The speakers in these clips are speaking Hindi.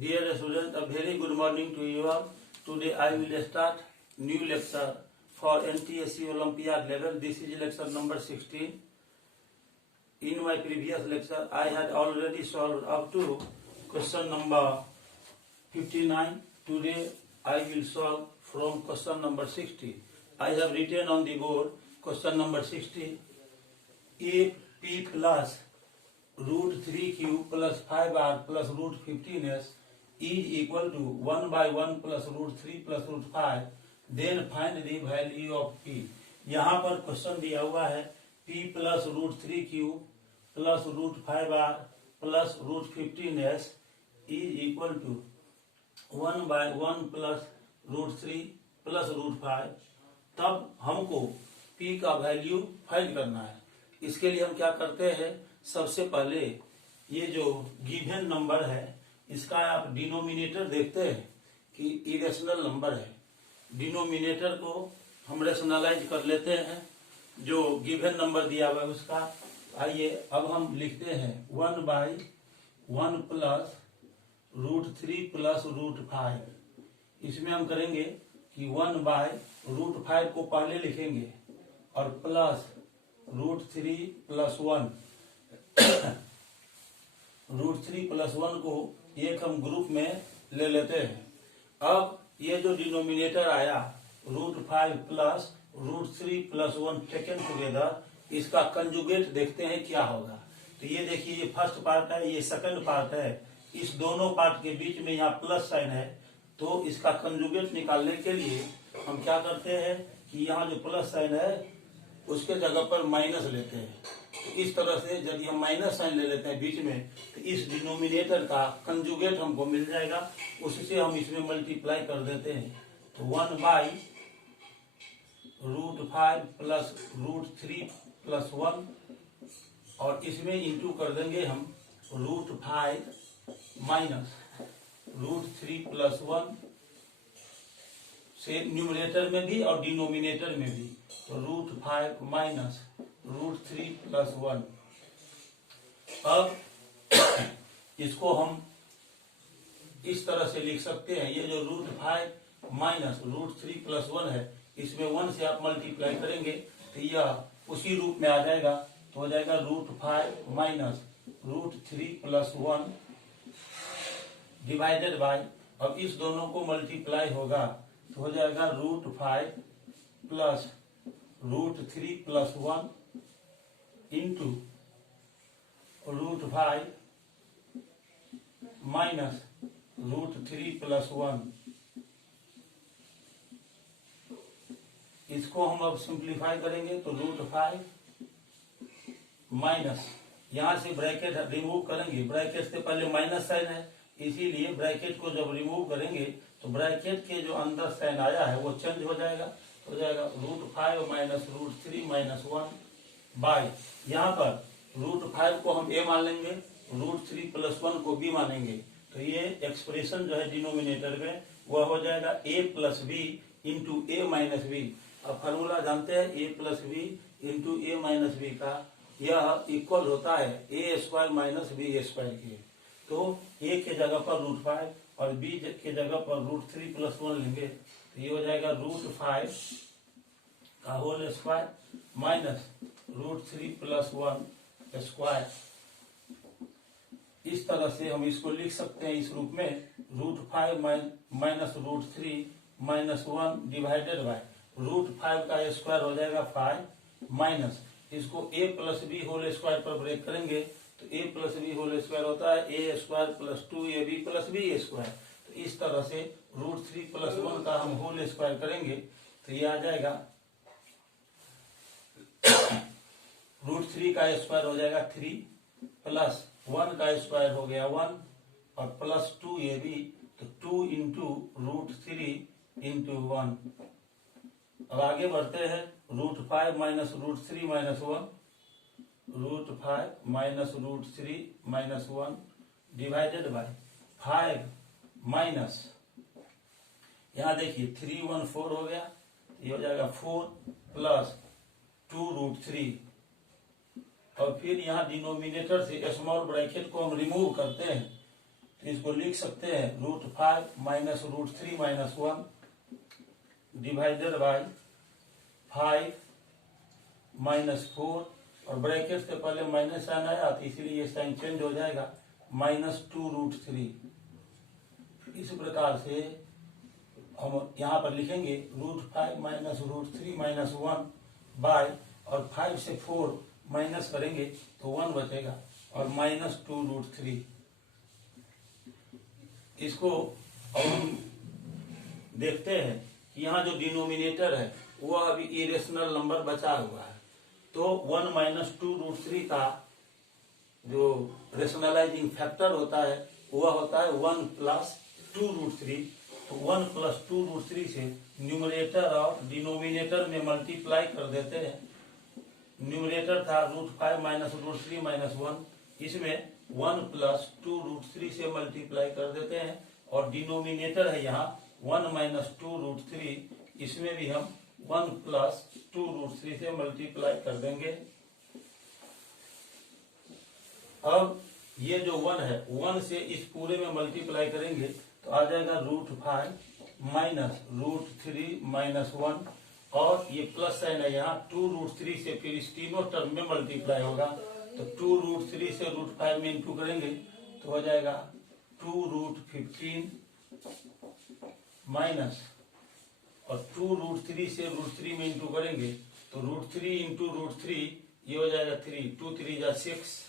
Dear students, a very good morning to you all. Today I will start new lecture for NTSC Olympiad level. This is lecture number 16. In my previous lecture, I had already solved up to question number 59. Today I will solve from question number 60. I have written on the board question number 60. If P plus root 3q plus 5r plus root 15s is equal to 1 by 1 plus root 3 plus root 5, then find the value of p. यहाँ पर क्वेश्चन दिया हुआ है p plus root 3q plus root 5r plus root 15s is equal to 1 by 1 plus root 3 plus root 5. तब हमको p का वैल्यू फाइंड करना है. इसके लिए हम क्या करते हैं, सबसे पहले ये जो गिवन नंबर है इसका आप डिनोमिनेटर देखते हैं कि इरेशनल नंबर है. डिनोमिनेटर को हम रेशनलाइज कर लेते हैं. जो गिवन नंबर दिया हुआ है उसका आइए अब हम लिखते हैं 1 by 1 plus root 3 plus root 5. इसमें हम करेंगे कि 1 बाय रूट 5 को पहले लिखेंगे और plus root 3 plus 1. Root 3 plus 1 को एक हम ग्रुप में ले लेते हैं. अब ये जो डिनोमिनेटर आया root 5 plus root 3 plus 1 taken together, इसका कंजुगेट देखते हैं क्या होगा. तो ये देखिए, ये फर्स्ट पार्ट है, ये सेकंड पार्ट है. इस दोनों पार्ट के बीच में यहाँ प्लस साइन है. तो इसका कंजुगेट निकालने के लिए हम क्या करते हैं कि यहाँ जो प्लस साइन है उसके जगह पर माइनस लेते हैं. तो इस तरह से यदि हम माइनस साइन ले लेते हैं बीच में तो इस डिनोमिनेटर का कंजुगेट हमको मिल जाएगा. उससे हम इसमें मल्टीप्लाई कर देते हैं. तो 1 by root 5 plus root 3 plus 1 और इसमें इंटू कर देंगे हम रूट 5 माइनस रूट 3 प्लस 1 से न्यूमरेटर में भी और डिनोमिनेटर में भी. तो रूट 5 माइनस रूट 3 प्लस 1. अब इसको हम इस तरह से लिख सकते हैं. ये जो रूट 5 माइनस रूट 3 प्लस 1 है, इसमें 1 से आप मल्टीप्लाई करेंगे तो यह उसी रूप में आ जाएगा. तो हो जाएगा root 5 minus root 3 plus 1 divided by, अब इस दोनों को मल्टीप्लाई होगा तो हो जाएगा root 5 plus root 3 plus 1 into root 5 minus root 3 plus 1. इसको हम अब सिंप्लीफाई करेंगे तो रूट 5 माइनस, यहां से ब्रैकेट रिमूव करेंगे. ब्रैकेट से पहले माइनस साइन है, इसीलिए ब्रैकेट को जब रिमूव करेंगे तो ब्रैकेट के जो अंदर साइन आया है वो चेंज हो जाएगा. हो जाएगा root 5 minus root 3 minus 1 by, यहाँ पर रूट 5 को हम ए मान लेंगे, रूट 3 प्लस 1 को बी मानेंगे. तो ये एक्सप्रेशन जो है डिनोमिनेटर में वह हो जाएगा ए plus B into A minus B. अब फॉर्मूला जानते हैं ए plus B into A minus B का, यह इक्वल होता है A square minus B square के. तो ए के जगह पर रूट 5 और बी के जगह पर रूट 3 प्लस 1 लेंगे तो ये हो जाएगा रूट 5 का whole square minus root 3 plus 1 square. इस तरह से हम इसको लिख सकते हैं इस रूप में root 5 minus root 3 minus 1 divided by root 5 का स्क्वायर हो जाएगा 5 माइनस इसको A plus B whole square पर ब्रेक करेंगे तो A plus B whole square होता है A square plus 2ab plus B square. तो इस तरह से रूट 3 प्लस 1 का हम होल स्क्वायर करेंगे तो ये आ जाएगा रूट 3 का स्क्वायर हो जाएगा 3 प्लस 1 का स्क्वायर हो गया 1 और प्लस 2ab, तो 2 इंटू रूट 3 इंटू 1. अब आगे बढ़ते हैं. Root 5 minus root 3 minus 1, root 5 minus root 3 minus 1 divided by 5 minus, यहाँ देखिए 3 1 4 हो गया, ये हो जाएगा 4 प्लस 2 रूट 3 और फिर यहाँ डिनोमिनेटर से स्मॉल ब्रैकेट को हम रिमूव करते हैं तो इसको लिख सकते हैं √5 minus √3 minus 1 divided by 5 minus 4, और ब्रैकेट से पहले माइनस साइन आया तो इसीलिए ये साइन चेंज हो जाएगा, -2√3। इस प्रकार से हम यहाँ पर लिखेंगे √5 माइनस √3 माइनस 1 बाय, और 5 से 4 माइनस करेंगे तो 1 बचेगा, और -2√3। इसको अब हम देखते हैं कि यहाँ जो डिनोमिनेटर है वह अभी इरेशनल नंबर बचा हुआ है, तो 1 माइनस 2√3 का जो रेशनलाइजिंग फैक्टर होता है वह होता है 1 प्लस 2√3। तो 1 प्लस 2√3 से न्यूमरेटर और डिनोमिनेटर में मल्टीप्लाई कर देते हैं। न्यूमरेटर था √5 माइनस √3 माइनस 1, इसमें 1 प्लस 2√3 से मल्टीप्लाई कर देते हैं, और डिनोमिनेटर है यहाँ 1 माइनस 2√3, इसमें भी हम 1 प्लस 2√3 से मल्टीप्लाई कर देंगे। अब ये जो 1 है, 1 से इस पूरे में मल्टीप्लाई करेंगे तो आ जाएगा √5 माइनस √3 माइनस 1, और ये प्लस साइन है यहाँ 2√3 से, फिर इस तीनों टर्म में मल्टीप्लाई होगा, तो 2√3 से √5 में इंटू करेंगे तो हो जाएगा 2√15 माइनस, और 2√3 से √3 में इंटू करेंगे तो √3 इंटू √3 ये हो जाएगा 3, 2 3 जा 6,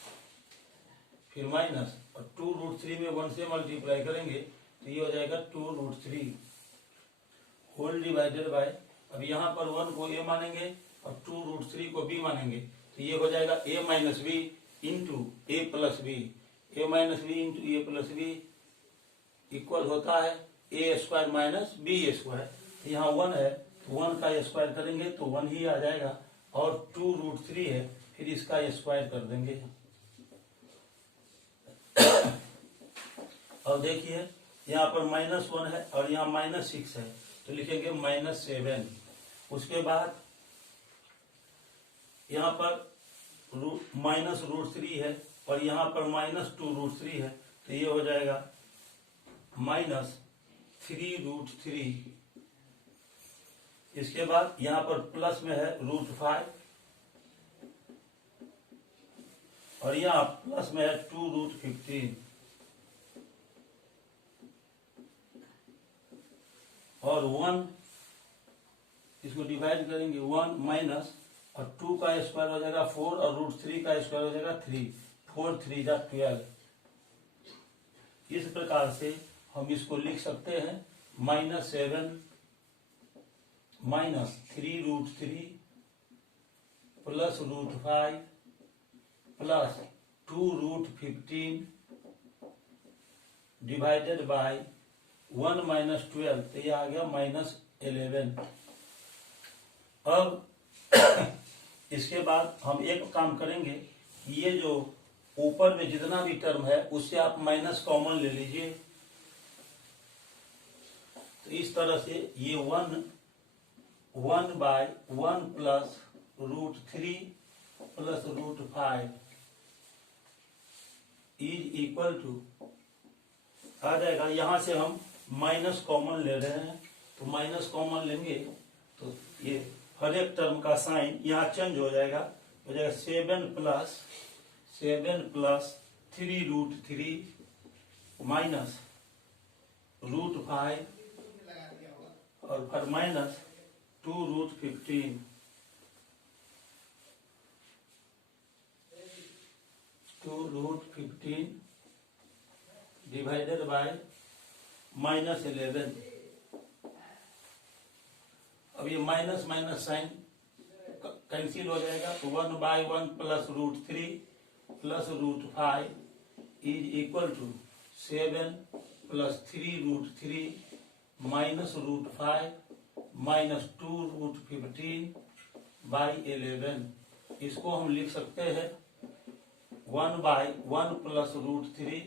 फिर माइनस, और 2√3 में 1 से मल्टीप्लाई करेंगे तो ये हो जाएगा 2√3 होल डिवाइडेड बाय, अब यहाँ पर 1 को a मानेंगे और 2√3 को b मानेंगे, तो ये हो जाएगा a minus B into A plus B, A minus B into A plus B equal होता है a square minus B square. तो यहाँ 1 है तो 1 का स्क्वायर करेंगे तो 1 ही आ जाएगा, और 2√3 है फिर इसका स्क्वायर कर देंगे। अब देखिए यहाँ पर -1 है और यहाँ -6 है, तो लिखेंगे -7। उसके बाद यहाँ पर -√3 है और यहाँ पर -2√3 है, तो ये हो जाएगा -3√3। इसके बाद यहाँ पर प्लस में है √5 और यहाँ प्लस में है 2√15, और 1 इसको डिवाइड करेंगे 1 माइनस, और 2 का स्क्वायर हो जाएगा 4 और √3 का स्क्वायर हो जाएगा 3, 4 3 जा 12। इस प्रकार से हम इसको लिख सकते हैं -7 minus 3√3 plus √5 plus 2√15 divided by 1 minus 12, तो ये आ गया -11। अब इसके बाद हम एक काम करेंगे, ये जो ऊपर में जितना भी टर्म है उससे आप माइनस कॉमन ले लीजिए, तो इस तरह से ये 1 by 1 plus √3 plus √5 is equal to आ जाएगा। यहां से हम माइनस कॉमन ले रहे हैं, तो माइनस कॉमन लेंगे तो ये हर एक टर्म का साइन यहाँ चेंज हो जाएगा 7 प्लस 3√3 माइनस √5 और फिर माइनस 2√15 डिवाइडेड बाय -11। अब ये माइनस माइनस साइन कैंसिल हो जाएगा, तो 1 by 1 plus √3 plus √5 is equal to 7 plus 3√3 minus √5 minus 2√15 by 11। इसको हम लिख सकते हैं 1 by 1 plus √3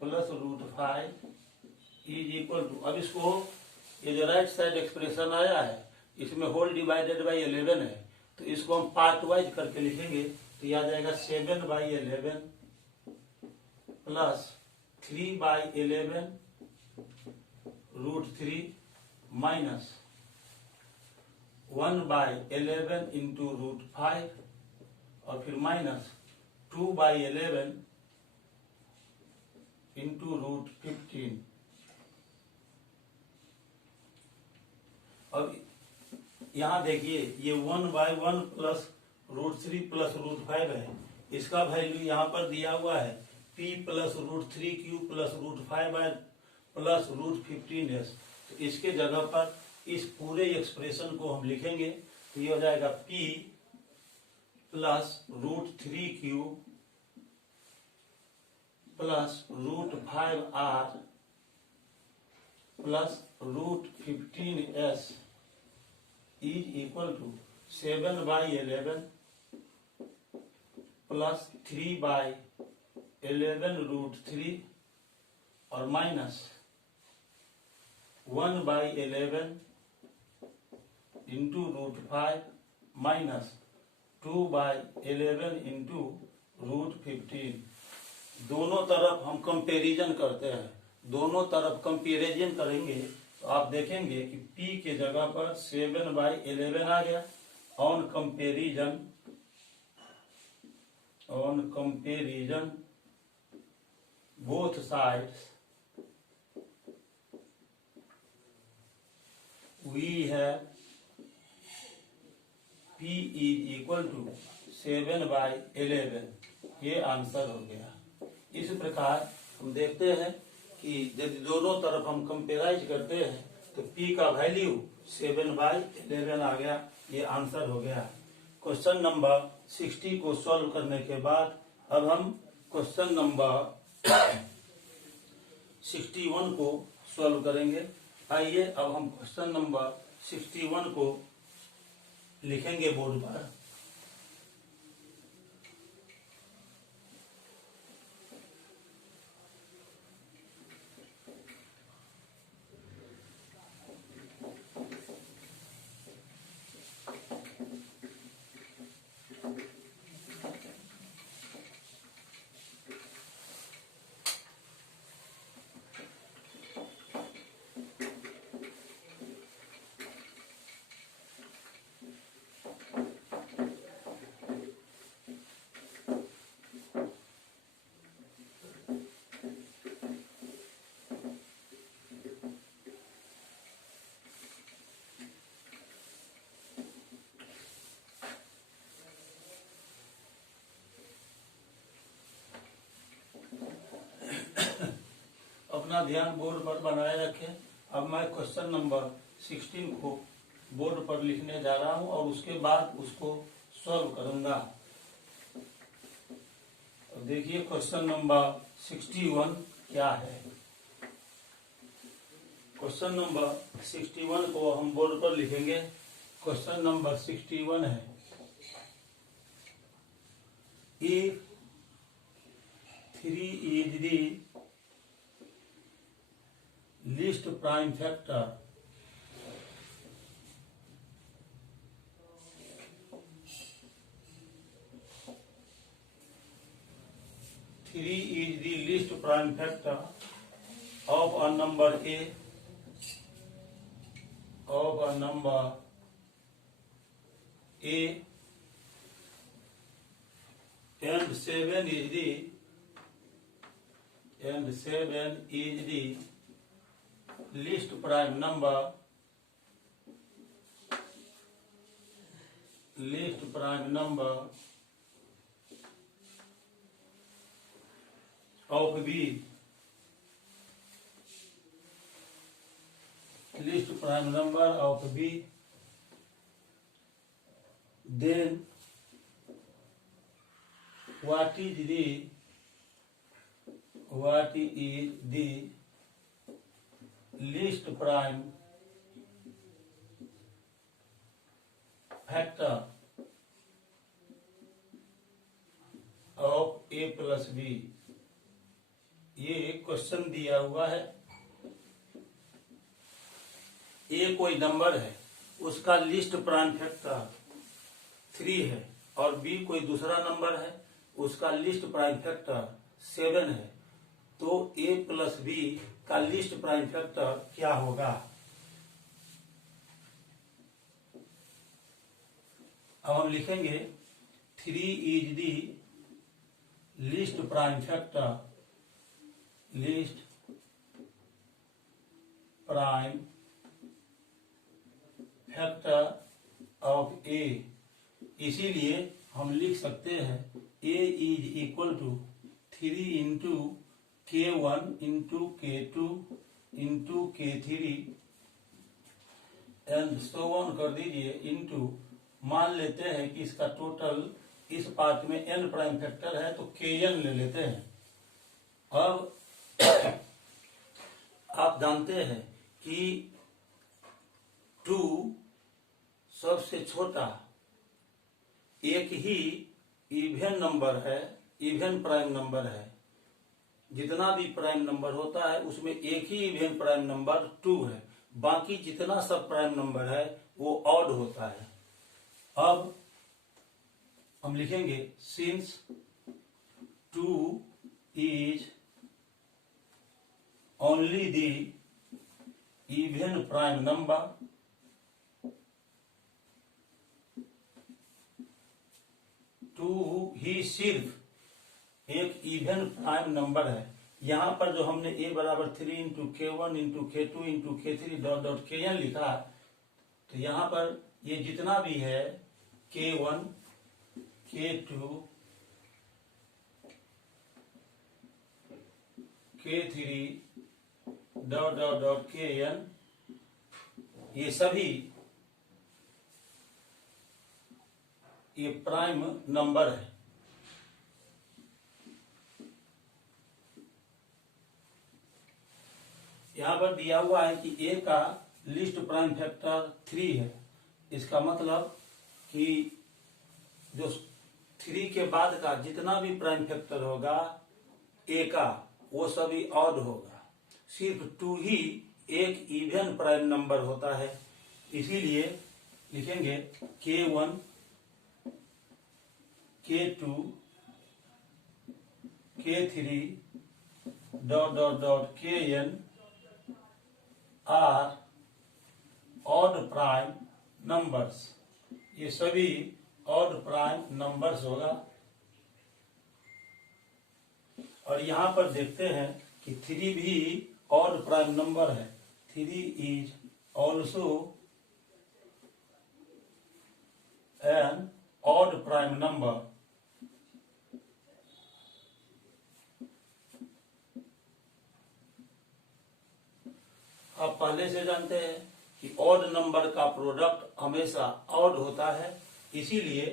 plus √5 is equal to, अब इसको ये जो राइट साइड एक्सप्रेशन आया है इसमें होल डिवाइडेड बाई 11 है, तो इसको हम पार्ट वाइज करके लिखेंगे, तो यह आ जाएगा 7 बाई 11 प्लस 3/11 माइनस 1/11 इंटू √5 और फिर माइनस 2/11 इंटू √15। अब यहाँ देखिए ये 1/1 प्लस √3 प्लस √5 है, इसका वैल्यू यहाँ पर दिया हुआ है p plus √3q plus √5 plus √15s। तो इसके जगह पर इस पूरे एक्सप्रेशन को हम लिखेंगे तो ये हो जाएगा p plus √3q plus √5r plus √15s is equal to 7/11 plus 3/11 √3 और माइनस 1/11 इंटू √5 माइनस 2/11 इंटू √15। दोनों तरफ हम कंपैरिजन करते हैं, दोनों तरफ कंपैरिजन करेंगे तो आप देखेंगे कि p के जगह पर 7/11 आ गया। On comparison both sides we have p is equal to 7/11। ये आंसर हो गया। इस प्रकार हम देखते हैं कि यदि दोनों तरफ हम कंपेराइज करते हैं तो p का वैल्यू 7/11 आ गया। ये आंसर हो गया। क्वेश्चन नंबर 60 को सॉल्व करने के बाद अब हम क्वेश्चन नंबर 61 को सॉल्व करेंगे। आइए अब हम क्वेश्चन नंबर 61 को लिखेंगे बोर्ड पर। अपना ध्यान बोर्ड पर बनाए रखें। अब मैं क्वेश्चन नंबर 16 को बोर्ड पर लिखने जा रहा हूं और उसके बाद उसको सॉल्व करूंगा। देखिए क्वेश्चन नंबर 61 क्या है। क्वेश्चन नंबर 61 को हम बोर्ड पर लिखेंगे। क्वेश्चन नंबर 61 है, if 3 is the least prime factor of a number A and 7 is the least prime number of B, least prime number of B, then what is the least prime factor of A plus B। ये एक क्वेश्चन दिया हुआ है। ए कोई नंबर है, उसका लिस्ट प्राइम फैक्टर 3 है और बी कोई दूसरा नंबर है, उसका लिस्ट प्राइम फैक्टर 7 है। तो a प्लस b का लीस्ट प्राइम फैक्टर क्या होगा। अब हम लिखेंगे 3 is the least prime factor, least prime factor of a। इसीलिए हम लिख सकते हैं a is equal to 3 into K1 into K2 into K3 and so on कर दीजिए इंटू, मान लेते हैं कि इसका टोटल इस पार्ट में n प्राइम फैक्टर है तो Kn ले लेते हैं। अब आप जानते हैं कि 2 सबसे छोटा एक ही इवन नंबर है, इवन प्राइम नंबर है। जितना भी प्राइम नंबर होता है उसमें एक ही इवन प्राइम नंबर 2 है, बाकी जितना सब प्राइम नंबर है वो ऑड होता है। अब हम लिखेंगे since 2 is only the even prime number, 2 ही सिर्फ एक इवन प्राइम नंबर है। यहां पर जो हमने a बराबर 3 into K1 into K2 into K3 dot dot Kn लिखा, तो यहां पर ये जितना भी है K1 K2 K3 dot dot dot Kn, ये सभी ये प्राइम नंबर है। यहां पर दिया हुआ है कि a का लिस्ट प्राइम फैक्टर 3 है। इसका मतलब कि जो 3 के बाद का जितना भी प्राइम फैक्टर होगा a का, वो सभी ऑड होगा। सिर्फ 2 ही एक इवन प्राइम नंबर होता है। इसीलिए लिखेंगे K1 K2 K3 dot dot dot Kn are odd prime numbers. ये सभी ऑड प्राइम नंबर्स होगा। और यहां पर देखते हैं कि 3 भी ऑड प्राइम नंबर है। 3 is also an odd prime number. आप पहले से जानते हैं कि ऑड नंबर का प्रोडक्ट हमेशा ऑड होता है। इसीलिए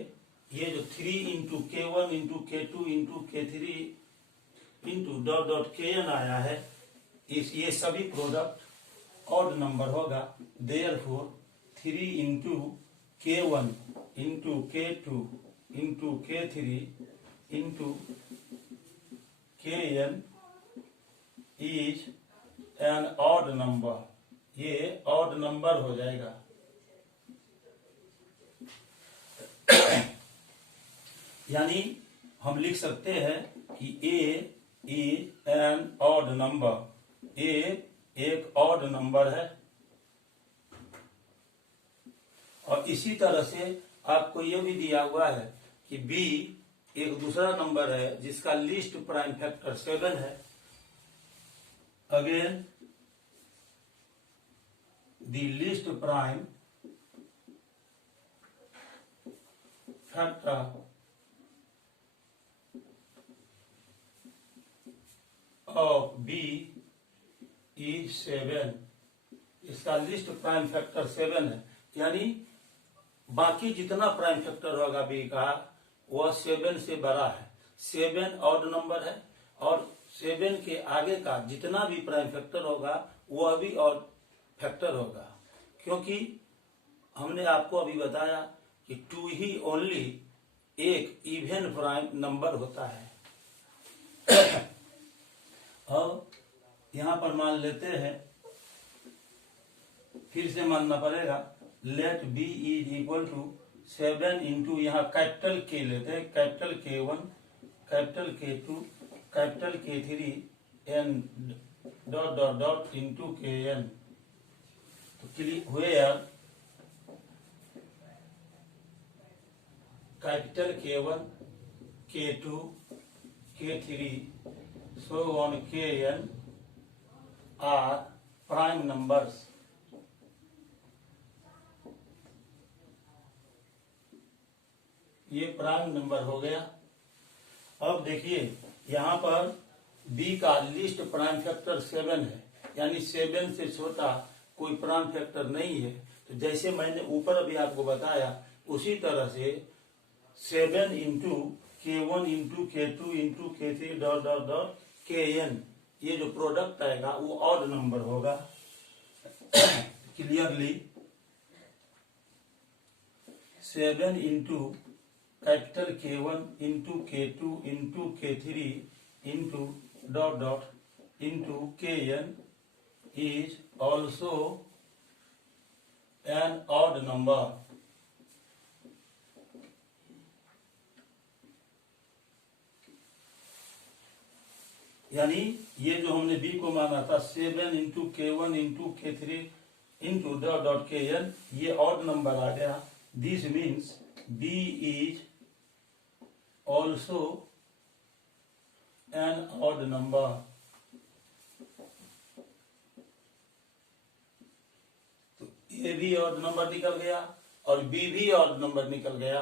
ये जो 3 into K1 into K2 into K3 into dot dot Kn आया है, ये सभी प्रोडक्ट ऑड नंबर होगा। Therefore 3 into K1 into K2 into K3 into Kn is an odd number. ये ऑड नंबर हो जाएगा। यानी हम लिख सकते हैं कि a is an odd number. a एक ऑड नंबर है। और इसी तरह से आपको यह भी दिया हुआ है कि b एक दूसरा नंबर है जिसका लीस्ट प्राइम फैक्टर 7 है। Again the least prime factor of b is 7। इसका लिस्ट प्राइम फैक्टर 7 है। यानी बाकी जितना प्राइम फैक्टर होगा b का वह 7 से बड़ा है। 7 ऑड नंबर है और 7 के आगे का जितना भी प्राइम फैक्टर होगा वह भी ऑड फैक्टर होगा। क्योंकि हमने आपको अभी बताया कि 2 ही ओनली एक इवन प्राइम नंबर होता है। अब यहां पर मान लेते हैं, फिर से मानना पड़ेगा, let b is equal to 7 into, यहाँ कैपिटल K लेते हैं, capital K1 capital K2 capital K3 n dot dot dot into kn. तो where capital K1, K2, K3, so on Kn are prime numbers. ये प्राइम नंबर हो गया। अब देखिए यहाँ पर b का लिस्ट प्राइम फैक्टर 7 है, यानी 7 से छोटा कोई प्राइम फैक्टर नहीं है। तो जैसे मैंने ऊपर अभी आपको बताया उसी तरह से 7 into K1 into K2 into K3 dot dot dot Kn, ये जो प्रोडक्ट आएगा वो ऑड नंबर होगा। Clearly 7 into capital K1 into K2 into K3 into dot dot into Kn is also an odd number। यानी ये जो हमने b को माना था 7 into K1 into K3 into dot dot Kn, ये ऑड नंबर आ गया। This means b is also an odd number. तो ये भी ऑड नंबर निकल गया और b भी ऑड नंबर निकल गया।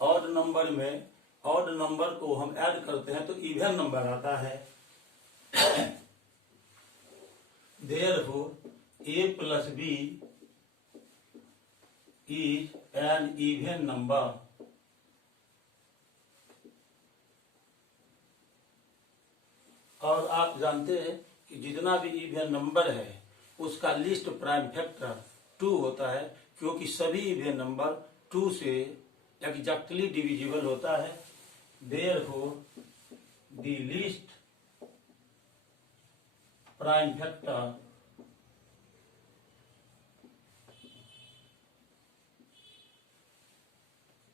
ऑड नंबर में ऑड नंबर को हम ऐड करते हैं तो इवन नंबर आता है। Therefore, a plus b is an even number। और आप जानते हैं कि जितना भी इवन नंबर है उसका लिस्ट प्राइम फैक्टर 2 होता है, क्योंकि सभी इवन नंबर 2 से एग्जैक्टली डिविजिबल होता है। Therefore, the least prime factor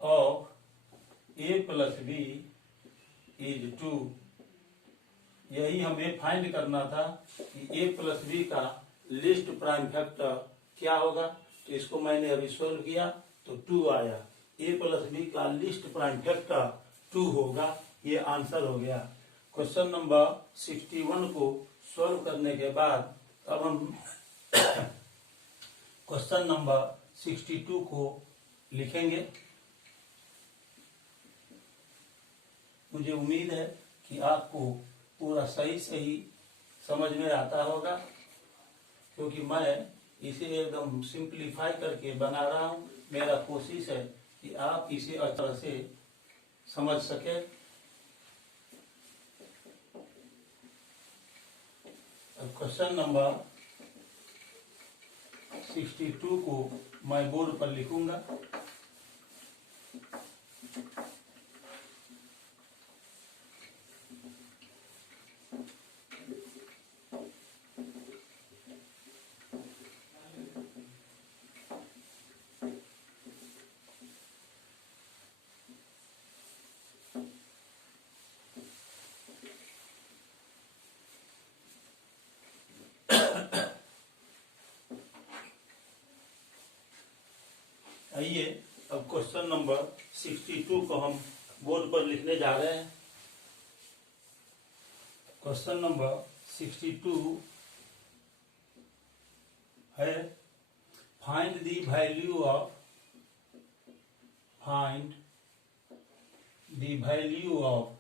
of a plus b is 2। यही हमें फाइंड करना था कि a प्लस b का लिस्ट प्राइम फैक्टर क्या होगा। तो इसको मैंने अभी सोल्व किया तो 2 आया। a प्लस b का लिस्ट प्राइम फैक्टर 2 होगा, ये आंसर हो गया। क्वेश्चन नंबर 61 को सॉल्व करने के बाद अब हम क्वेश्चन नंबर 62 को लिखेंगे। मुझे उम्मीद है कि आपको पूरा सही समझ में आता होगा, क्योंकि मैं इसे एकदम सिंप्लीफाई करके बना रहा हूं। मेरा कोशिश है कि आप इसे अच्छी तरह से समझ सके। क्वेश्चन नंबर 62 को मैं बोर्ड पर लिखूंगा। आइए अब क्वेश्चन नंबर 62 को हम बोर्ड पर लिखने जा रहे हैं। क्वेश्चन नंबर 62 है find the value of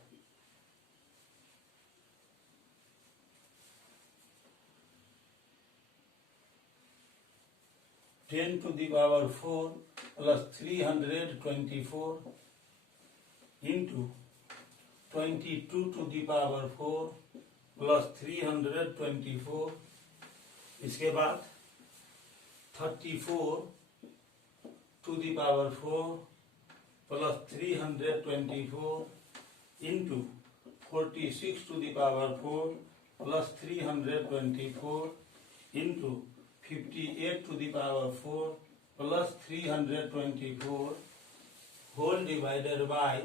10 to the power 4 plus 324 into 22 to the power 4 plus 324, इसके बाद 34 to the power 4 plus 324 into 46 to the power 4 plus 324 into 58 to the power 4 plus 324 whole divided by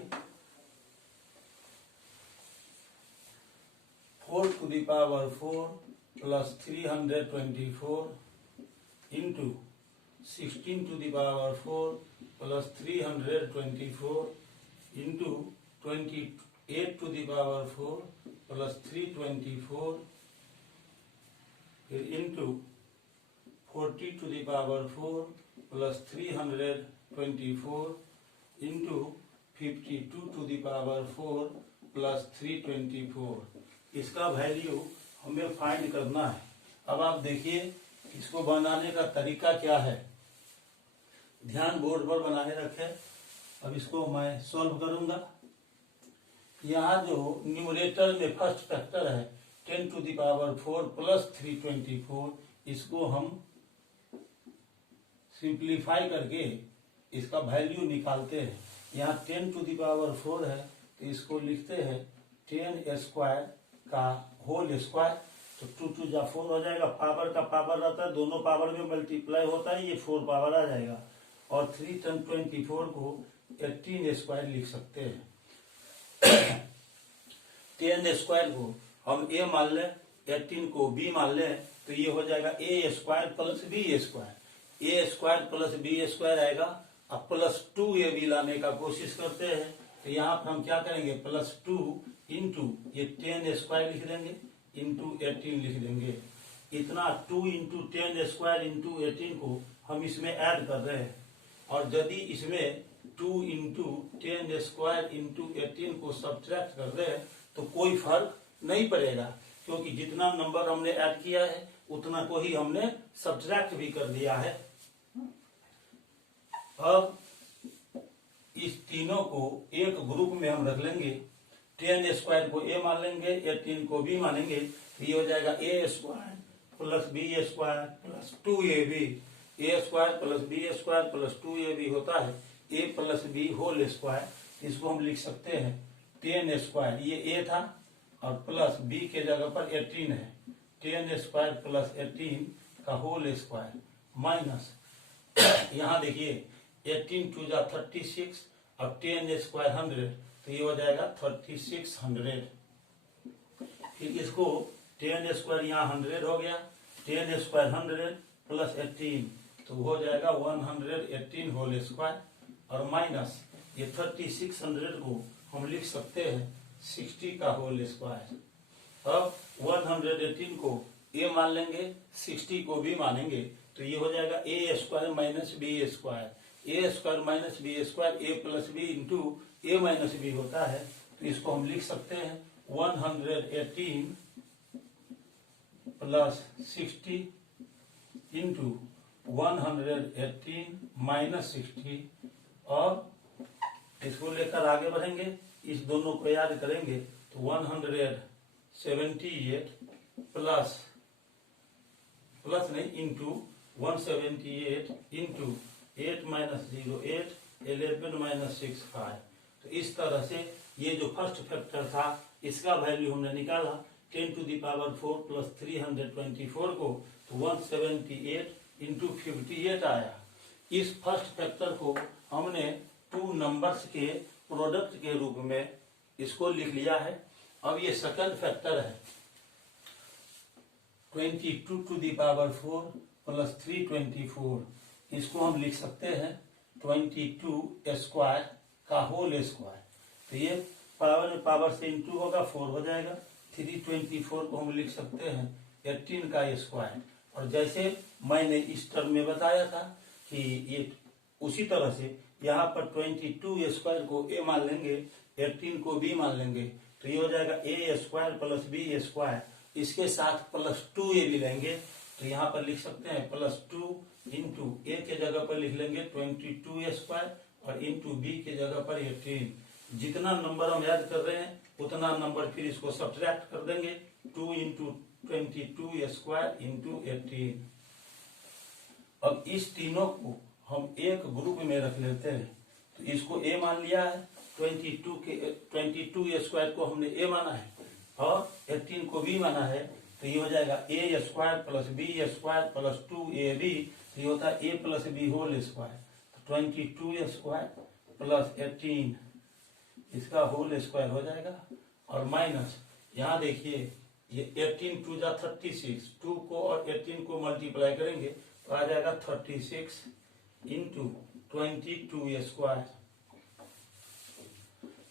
4 to the power 4 plus 324 into 16 to the power 4 plus 324 into 28 to the power 4 plus 324 into 40 to the power 4 plus 324 into 52 to the power 4 plus 324। इसका वैल्यू हमें फाइंड करना है। अब आप देखिए इसको बनाने का तरीका क्या है, ध्यान बोर्ड पर बनाए रखें। अब इसको मैं सॉल्व करूंगा। यहाँ जो न्यूमरेटर में फर्स्ट फैक्टर है 10 to the power 4 plus 324, इसको हम सिंप्लीफाई करके इसका वैल्यू निकालते हैं। यहाँ 10 to the power 4 है तो इसको लिखते हैं 10 स्क्वायर का होल स्क्वायर, तो 2 2 जा 4 हो जाएगा। पावर का पावर रहता है, दोनों पावर में मल्टीप्लाई होता है, ये 4 पावर आ जाएगा। और 324 को 18 स्क्वायर लिख सकते हैं। 10 स्क्वायर को हम ए मान लें, 18 को बी मान लें, तो ये हो जाएगा A square plus B square. A square plus B square आएगा। अब प्लस 2ab लाने का कोशिश करते हैं, तो यहाँ पर हम क्या करेंगे, प्लस 2 इंटू ये 10 स्क्वायर लिख देंगे इंटू 18 लिख देंगे। इतना 2 इंटू 10 स्क्वायर इंटू 18 को हम इसमें ऐड कर रहे हैं। और यदि इसमें 2 इंटू 10 स्क्वायर इंटू 18 को सब्ट्रैक्ट कर रहे हैं तो कोई फर्क नहीं पड़ेगा, क्योंकि जितना नंबर हमने ऐड किया है उतना को ही हमने सब्ट्रैक्ट भी कर दिया है। अब इस तीनों को एक ग्रुप में हम रख लेंगे। 10 स्क्वायर को ए मान लेंगे, 18 को बी मानेंगे, तो ये हो जाएगा A square plus B square plus 2ab। A square plus B square plus 2ab होता है A plus B whole square. इसको हम लिख सकते हैं 10 स्क्वायर, ये ए था, और प्लस बी के जगह पर 18 है, 10 स्क्वायर प्लस 18 का होल स्क्वायर माइनस यहाँ देखिए 18 2 जा 36 और 10 स्क्वायर 100, तो ये हो जाएगा 3600। फिर इसको 10 स्क्वायर यहाँ 100 हो गया, 10 स्क्वायर 100 प्लस 18 तो हो जाएगा 118 होल स्क्वायर, और माइनस ये 3600 को हम लिख सकते हैं 60 का होल स्क्वायर। अब 118 को ए मान लेंगे, 60 को बी मानेंगे, तो ये हो जाएगा A square minus B square. A square minus B square A plus B into A minus B होता है, तो इसको हम लिख सकते हैं 118 प्लस 60 इंटू 118 माइनस 60, और इसको लेकर आगे बढ़ेंगे, इस दोनों को याद करेंगे तो 178 प्लस नहीं इंटू 178 इंटू 8 माइनस 0 8 11 माइनस 6 5। तो इस तरह से ये जो फर्स्ट फैक्टर था इसका वैल्यू हमने निकाला 10 to the power 4 plus 324 को, तो 178 इंटू 58 आया। इस फर्स्ट फैक्टर को हमने 2 नंबर्स के प्रोडक्ट के रूप में इसको लिख लिया है। अब ये सेकंड फैक्टर है 22 to the power 4 plus 324, इसको हम लिख सकते हैं 22 स्क्वायर का होल स्क्वायर। तो ये पावर में पावर से इंटू होगा 4 हो जाएगा। 324 को हम लिख सकते हैं 18 का स्क्वायर। और जैसे मैंने इस टर्म में बताया था कि ये उसी तरह से यहाँ पर 22 स्क्वायर को ए मान लेंगे, 18 को बी मान लेंगे, तो ये हो जाएगा A square plus B square. इसके साथ प्लस 2a भी लेंगे, तो यहाँ पर लिख सकते हैं प्लस 2 इंटू ए के जगह पर लिख लेंगे 22 स्क्वायर और इंटू बी के जगह पर 18। जितना नंबर हम याद कर रहे हैं उतना नंबर फिर इसको सब्ट्रैक्ट कर देंगे, 2 इंटू 22 स्क्वायर इंटू 18। अब इस तीनों को हम एक ग्रुप में रख लेते हैं, तो इसको ए मान लिया है, 22 स्क्वायर को हमने ए माना है और 18 को बी माना है, तो ये हो जाएगा A square plus B square plus 2ab, तो ये होता है A plus B whole square. तो 22 स्क्वायर प्लस 18 इसका होल स्क्वायर हो जाएगा, और माइनस यहाँ देखिए ये 18 टू जा 36, 2 को और 18 को मल्टीप्लाई करेंगे तो आ जाएगा 36 इंटू 22 स्क्वायर।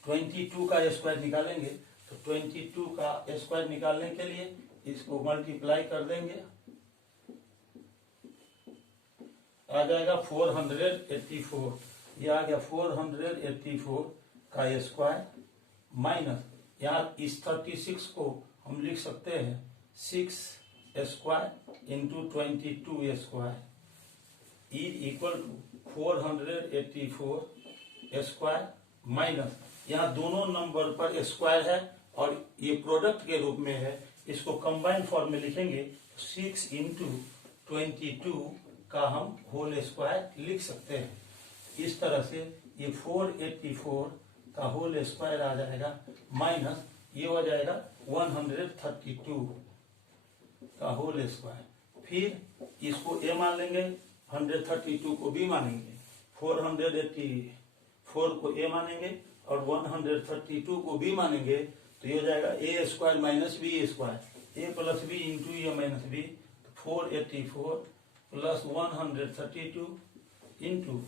22 का स्क्वायर निकालेंगे तो 22 का स्क्वायर निकालने के लिए इसको मल्टीप्लाई कर देंगे, आ जाएगा 484। ये आ गया 484 का स्क्वायर माइनस, यहाँ इस 36 को हम लिख सकते हैं 6 square into 22 square is equal to 484 square minus, यहाँ दोनों नंबर पर स्क्वायर है और ये प्रोडक्ट के रूप में है, इसको कंबाइंड फॉर्म में लिखेंगे 6 इंटू 22 का हम होल स्क्वायर लिख सकते हैं। इस तरह से ये 484 का होल स्क्वायर आ जाएगा माइनस ये हो जाएगा 132 का होल स्क्वायर। फिर इसको ए मान लेंगे, 132 को बी मानेंगे, 484 को ए मानेंगे और 132 को बी मानेंगे, तो ये हो जाएगा A square minus B square, A plus B into A minus B, 484 plus 132 into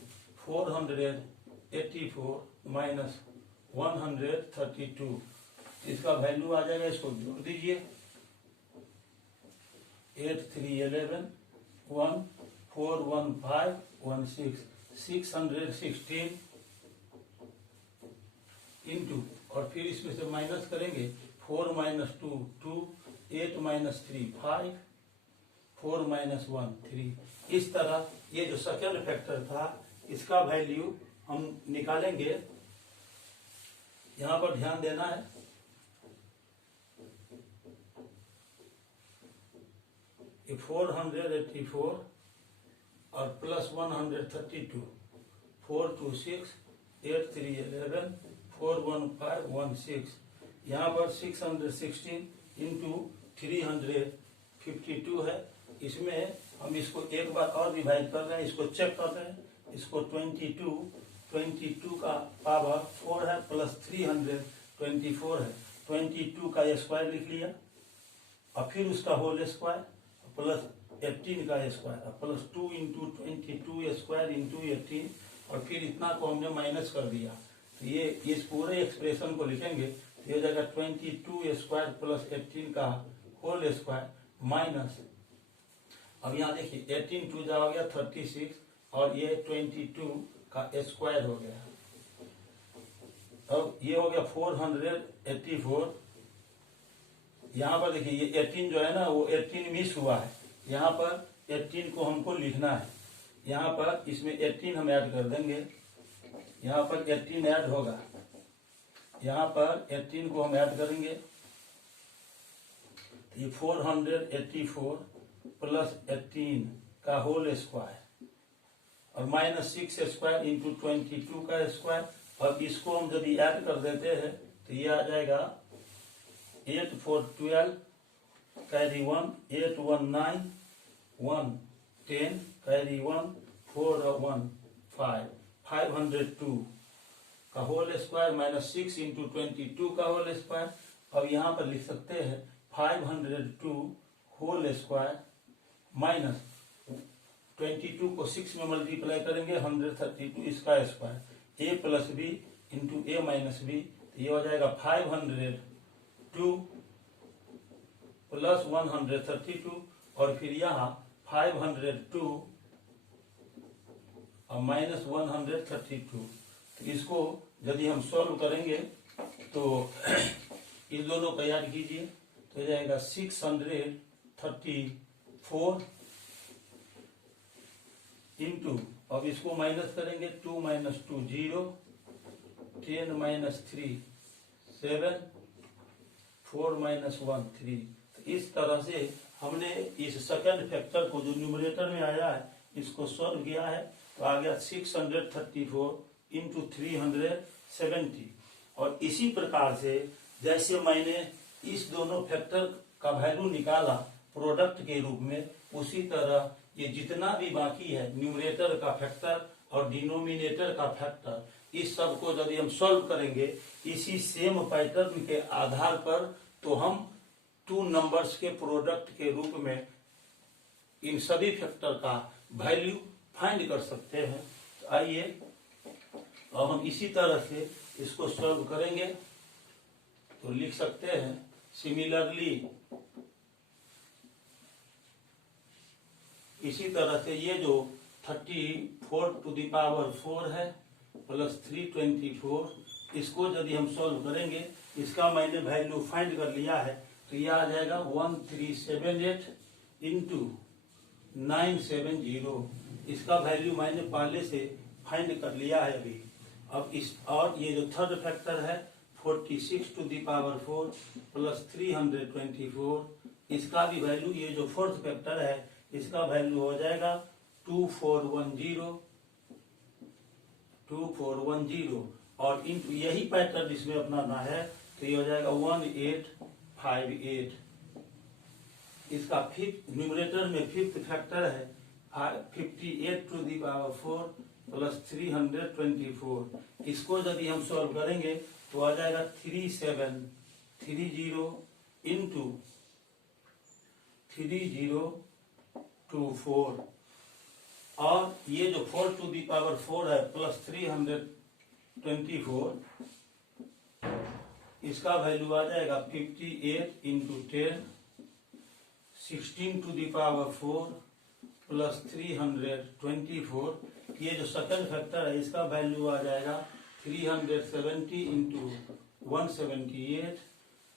484 minus 132, इसका वैल्यू आ जाएगा, इसको जोड़ दीजिए 8 3 11 1 4 1 5 1 6 616 इंटू, और फिर इसमें से माइनस करेंगे 4 माइनस 2 2 8 माइनस 3 5 4 माइनस 1 3। इस तरह ये जो सेकंड फैक्टर था इसका वैल्यू हम निकालेंगे। यहां पर ध्यान देना है, ये 484 और प्लस 132, 4 2 6 8 3 11 4 1 5 1 6, यहाँ पर 616 इंटू 352 है। इसमें हम इसको एक बार और डिवाइड कर रहे हैं, इसको चेक कर रहे हैं, इसको 22 का पावर 4 है प्लस 324 है, 22 का स्क्वायर लिख लिया और फिर उसका होल स्क्वायर प्लस 18 का square plus 2 into 22 square into 18 और फिर इतना को हमने माइनस कर दिया, तो ये इस पूरे एक्सप्रेशन को लिखेंगे, तो ये हो जाएगा 22 स्क्वायर प्लस 18 का होल स्क्वायर माइनस, अब यहाँ देखिए 18 2 जा हो गया 36 और ये 22 का स्क्वायर हो गया। अब ये हो गया 484, यहाँ पर देखिए ये 18 जो है ना वो 18 मिस हुआ है, यहाँ पर 18 को हमको लिखना है, यहाँ पर इसमें 18 हम ऐड कर देंगे, यहाँ पर 18 ऐड होगा, यहाँ पर 18 को हम ऐड करेंगे, ये 484 प्लस 18 का होल स्क्वायर और माइनस 6 स्क्वायर इंटू 22 का स्क्वायर, और इसको हम यदि ऐड कर देते हैं तो ये आ जाएगा 8 4 12 कैरी 1 8 1 9 1 10 कैरी 1 4 1 5 502 का होल स्क्वायर माइनस 6 इंटू 22 का होल स्क्वायर। अब यहाँ पर लिख सकते हैं 502 होल स्क्वायर माइनस 22 को 6 में मल्टीप्लाई करेंगे 132 इसका square, A plus B into A minus B, ये हो जाएगा 502 प्लस 132 और फिर यहाँ 502 और माइनस 132, तो इसको यदि हम सॉल्व करेंगे तो इन दोनों को याद कीजिए, तो हो जाएगा 634 इंटू, अब इसको माइनस करेंगे 2 माइनस 2 0 10 माइनस 3 7 4 माइनस 1 3। तो इस तरह से हमने इस सेकंड फैक्टर को जो न्यूमरेटर में आया है इसको सॉल्व किया है, तो आ गया 634 इंटू 370। और इसी प्रकार से जैसे मैंने इस दोनों फैक्टर का वैल्यू निकाला प्रोडक्ट के रूप में, उसी तरह ये जितना भी बाकी है न्यूमरेटर का फैक्टर और डिनोमिनेटर का फैक्टर, इस सब को यदि हम सॉल्व करेंगे इसी सेम पैटर्न के आधार पर, तो हम टू नंबर्स के प्रोडक्ट के रूप में इन सभी फैक्टर का वैल्यू फाइंड कर सकते हैं। तो आइए अब हम इसी तरह से इसको सॉल्व करेंगे। तो लिख सकते हैं सिमिलरली, इसी तरह से ये जो 34⁴ है प्लस 324, इसको यदि हम सॉल्व करेंगे, इसका मैंने वैल्यू फाइंड कर लिया है। तो यह आ जाएगा 1378 इंटू 970। इसका वैल्यू मैंने पहले से फाइंड कर लिया है अभी। अब इस और ये जो थर्ड फैक्टर है 46⁴ प्लस 324, इसका भी वैल्यू, ये जो फोर्थ फैक्टर है इसका वैल्यू हो जाएगा 2410 और इंटू यही पैटर्न इसमें अपनाना है। तो ये हो जाएगा 1858। इसका फिफ्थ न्यूमरेटर में फिफ्थ फैक्टर है 58⁴ प्लस 324। इसको यदि हम सॉल्व करेंगे तो आ जाएगा 3730 इंटू 3024 और ये जो 4⁴ है प्लस 324, इसका वैल्यू आ जाएगा 58 इंटू 10 16⁴ प्लस 324। ये जो सेकंड फैक्टर है इसका वैल्यू आ जाएगा 370 इंटू 178।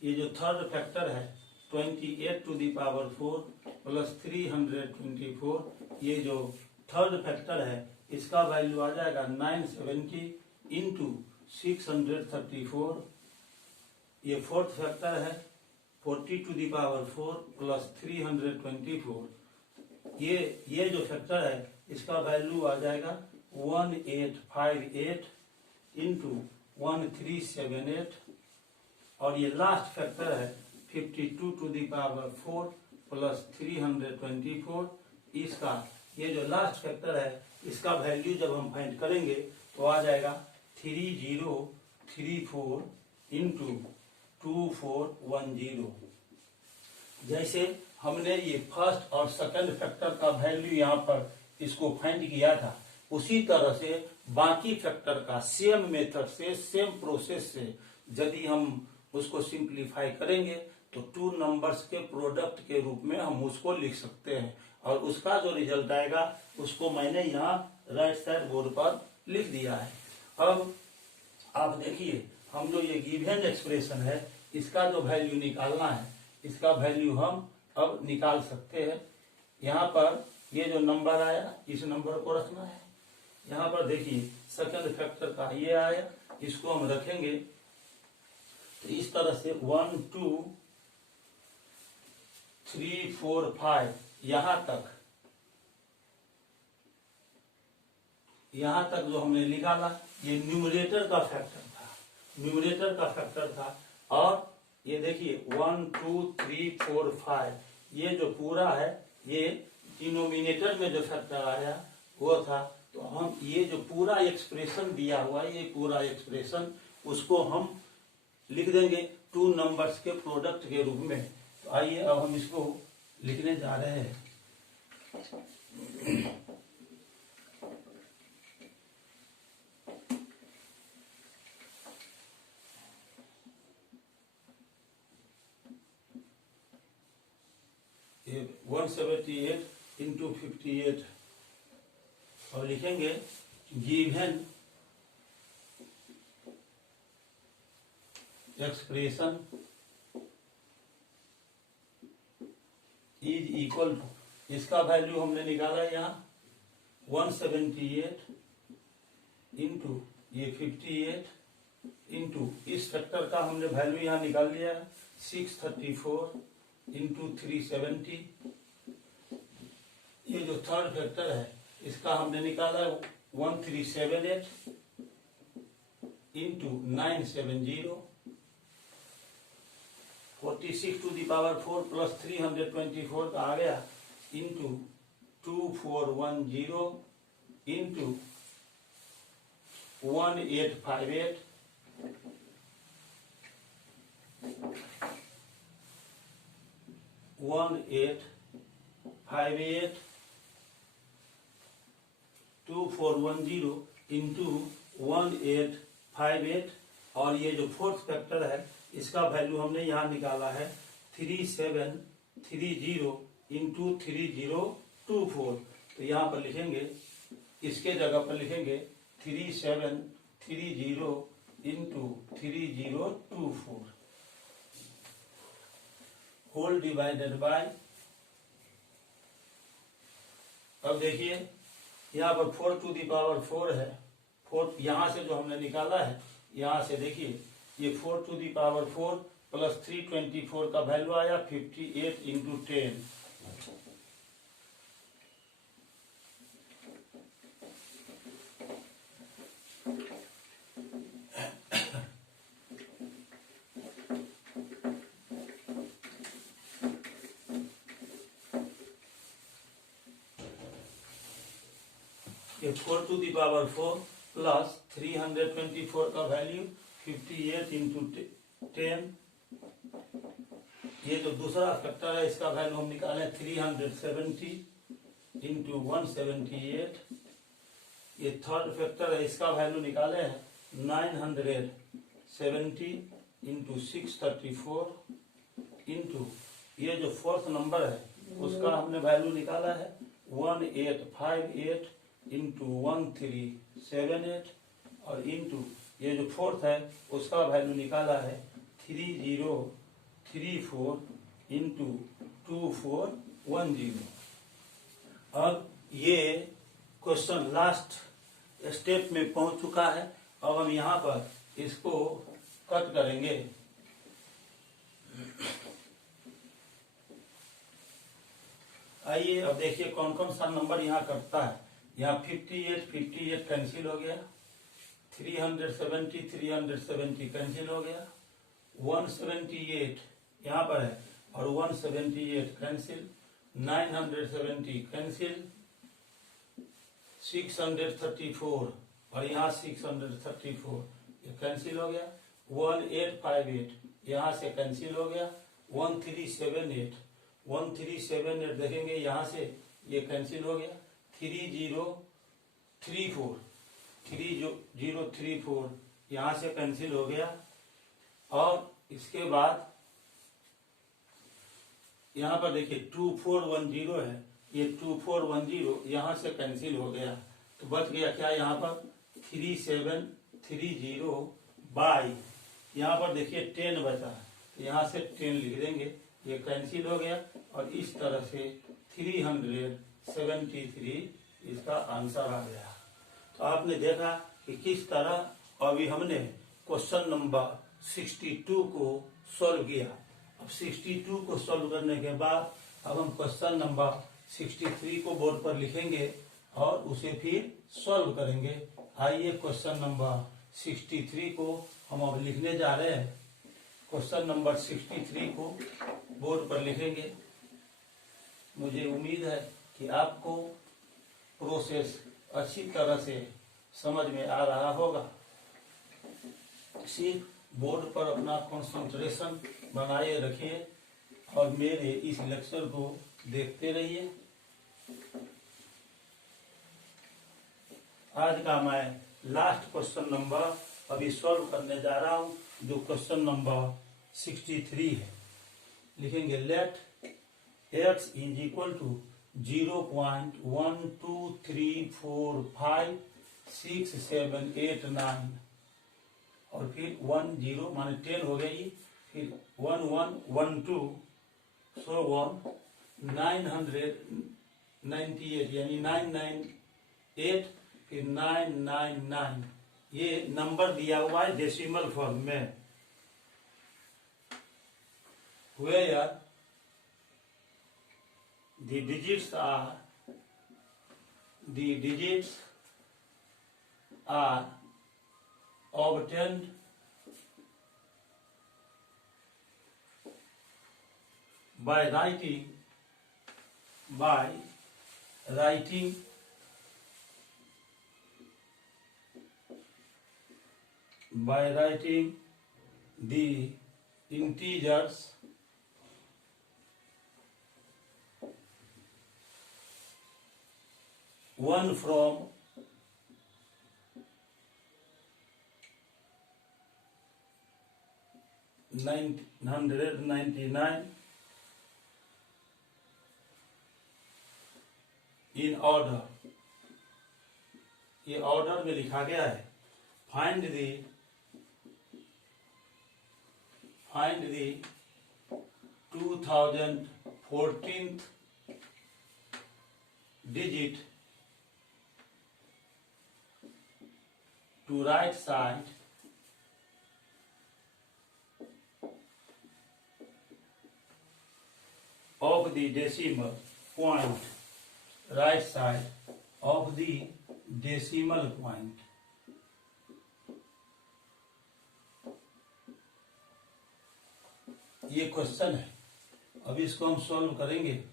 ये जो थर्ड फैक्टर है 28⁴ प्लस 324, ये जो थर्ड फैक्टर है इसका वैल्यू आ जाएगा 970 इंटू 634। ये फोर्थ फैक्टर है 40⁴ प्लस 324। ये जो फैक्टर है इसका वैल्यू आ जाएगा 1858 इंटू 1378 और ये लास्ट फैक्टर है 52⁴ प्लस 324। इसका ये जो लास्ट फैक्टर है इसका वैल्यू जब हम फाइंड करेंगे तो आ जाएगा 3034 इंटू 2410। जैसे हमने ये फर्स्ट और सेकंड फैक्टर का वैल्यू यहाँ पर इसको फाइंड किया था, उसी तरह से बाकी फैक्टर का सेम मेथड से, सेम प्रोसेस से यदि हम उसको सिंप्लीफाई करेंगे तो टू नंबर्स के प्रोडक्ट के रूप में हम उसको लिख सकते हैं और उसका जो रिजल्ट आएगा उसको मैंने यहाँ राइट साइड बोर्ड पर लिख दिया है। अब आप देखिए, हम जो ये गिवन एक्सप्रेशन है इसका जो वैल्यू निकालना है, इसका वैल्यू हम अब निकाल सकते हैं। यहाँ पर ये जो नंबर आया इस नंबर को रखना है। यहाँ पर देखिए सेकंड फैक्टर का ये आया, इसको हम रखेंगे। तो इस तरह से 1 2 3 4 5 यहाँ तक जो हमने निकाला ये न्यूमरेटर का फैक्टर था। और ये देखिए 1 2 3 4 5 ये जो पूरा है ये डिनोमिनेटर में जो फैक्टर आया वो था। तो हम ये जो पूरा एक्सप्रेशन दिया हुआ है, ये पूरा एक्सप्रेशन उसको हम लिख देंगे टू नंबर्स के प्रोडक्ट के रूप में। तो आइए अब हम इसको लिखने जा रहे हैं। ये 178 इंटू 58 और लिखेंगे given expression is equal to, इसका वैल्यू हमने निकाला यहाँ 178 इंटू ये 58 इंटू इस फैक्टर का हमने वैल्यू यहाँ निकाल लिया 634 इंटू 370। ये जो थर्ड फैक्टर है इसका हमने निकाला 1378 इंटू 970। 46⁴ प्लस 324 का आ गया इंटू 2410 इंटू 1858 1858 18582410 इंटू 1858, और ये जो फोर्थ फैक्टर है इसका वैल्यू हमने यहाँ निकाला है 3730 इंटू 3024। तो यहाँ पर लिखेंगे, इसके जगह पर लिखेंगे 3730 इंटू 3024 होल डिवाइडेड बाय। अब देखिए यहाँ पर 4 टू द पावर 4 है, 4 यहाँ से जो हमने निकाला है, यहाँ से देखिए ये 4 टू द पावर 4 प्लस 324 का वैल्यू आया 58 इंटू 10। ये 4 टू दी पावर 4 प्लस 324 का वैल्यू 58 इंटू 10। ये जो दूसरा फैक्टर है इसका वैल्यू हम निकाले 370 इंटू 178। ये थर्ड फैक्टर है, इसका वैल्यू निकाले हैं 970 इंटू 634 इंटू ये जो फोर्थ नंबर है उसका हमने वैल्यू निकाला है 1858 इंटू 1378, और इंटू ये जो फोर्थ है उसका वैल्यू निकाला है 3034 इंटू 2410। अब ये क्वेश्चन लास्ट स्टेप में पहुंच चुका है। अब हम यहाँ पर इसको कट करेंगे। आइए अब देखिए कौन कौन सा नंबर यहाँ कटता है। यहाँ 58 कैंसिल हो गया, 370 कैंसिल हो गया, 178 यहाँ पर है और 178 कैंसिल, 970 कैंसिल, 634 और यहाँ 634 ये कैंसिल हो गया, 1858 यहाँ से कैंसिल हो गया, 1378 देखेंगे यहाँ से ये कैंसिल हो गया, 3034 यहाँ से कैंसिल हो गया, और इसके बाद यहाँ पर देखिए 2410 है, ये 2410 यहाँ से कैंसिल हो गया, तो बच गया क्या यहाँ पर 3730 बाई, यहाँ पर देखिए 10 बचा, तो यहाँ से 10 लिख देंगे, ये कैंसिल हो गया, और इस तरह से 373 इसका आंसर आ गया। तो आपने देखा कि किस तरह अभी हमने क्वेश्चन नंबर 62 को सॉल्व किया। अब 62 को सॉल्व करने के बाद अब हम क्वेश्चन नंबर 63 को बोर्ड पर लिखेंगे और उसे फिर सॉल्व करेंगे। आइए क्वेश्चन नंबर 63 को हम अब लिखने जा रहे हैं। क्वेश्चन नंबर 63 को बोर्ड पर लिखेंगे। मुझे उम्मीद है कि आपको प्रोसेस अच्छी तरह से समझ में आ रहा होगा। सिर्फ बोर्ड पर अपना कंसंट्रेशन बनाए रखिए और मेरे इस लेक्चर को देखते रहिए। आज का मैं लास्ट क्वेश्चन नंबर अभी सॉल्व करने जा रहा हूं, जो क्वेश्चन नंबर 63 है। लिखेंगे let x is equal to 0.123456789 और फिर 10 माने 10 हो गई, फिर 1112 सो 998 यानी 998 फिर 999। ये नंबर दिया हुआ है डेसिमल फॉर्म में, where the digits are obtained by writing the integers 1 from 999 in order, ये ऑर्डर में लिखा गया है। Find the 2014th digit to right side of the decimal point, right side of the decimal point। ये क्वेश्चन है, अब इसको हम सॉल्व करेंगे।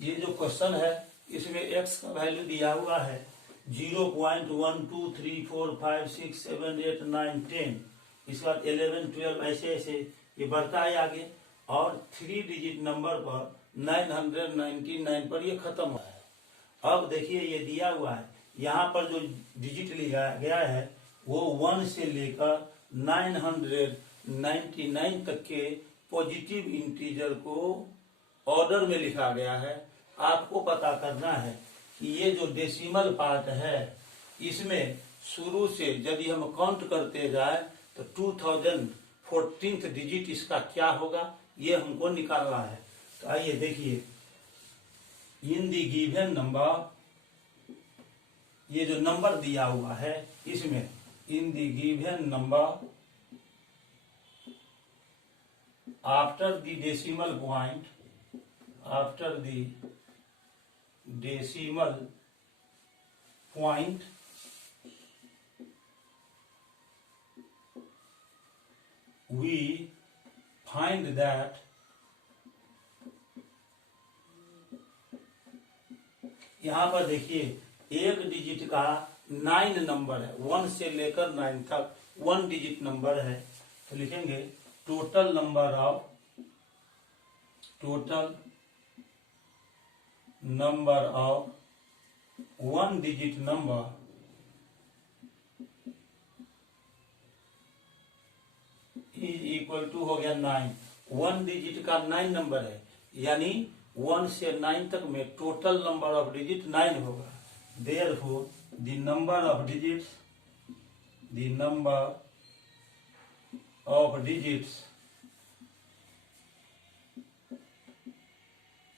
ये जो क्वेश्चन है इसमें x का वैल्यू दिया हुआ है 0.12345678910, इसके बाद 11 12 ऐसे ऐसे ये बढ़ता है आगे, और 3 डिजिट नंबर पर 999 पर ये खत्म हुआ है। अब देखिए ये दिया हुआ है, यहाँ पर जो डिजिट लिया गया है वो 1 से लेकर 999 तक के पॉजिटिव इंटीजर को ऑर्डर में लिखा गया है। आपको पता करना है कि ये जो डेसिमल पार्ट है इसमें शुरू से यदि हम काउंट करते जाए तो 2014th डिजिट इसका क्या होगा, ये हमको निकालना है। तो आइए देखिए, इन दी गिवन नंबर, ये जो नंबर दिया हुआ है इसमें in the given number after the decimal point, after the decimal point we find that यहाँ पर देखिए एक डिजिट का 9 नंबर है, 1 से लेकर 9 तक 1 डिजिट नंबर है। तो लिखेंगे total number of 1 digit number is equal to हो गया 9। 1 डिजिट का 9 नंबर है, यानी 1 से 9 तक में टोटल नंबर ऑफ डिजिट 9 होगा। Therefore, the number of digits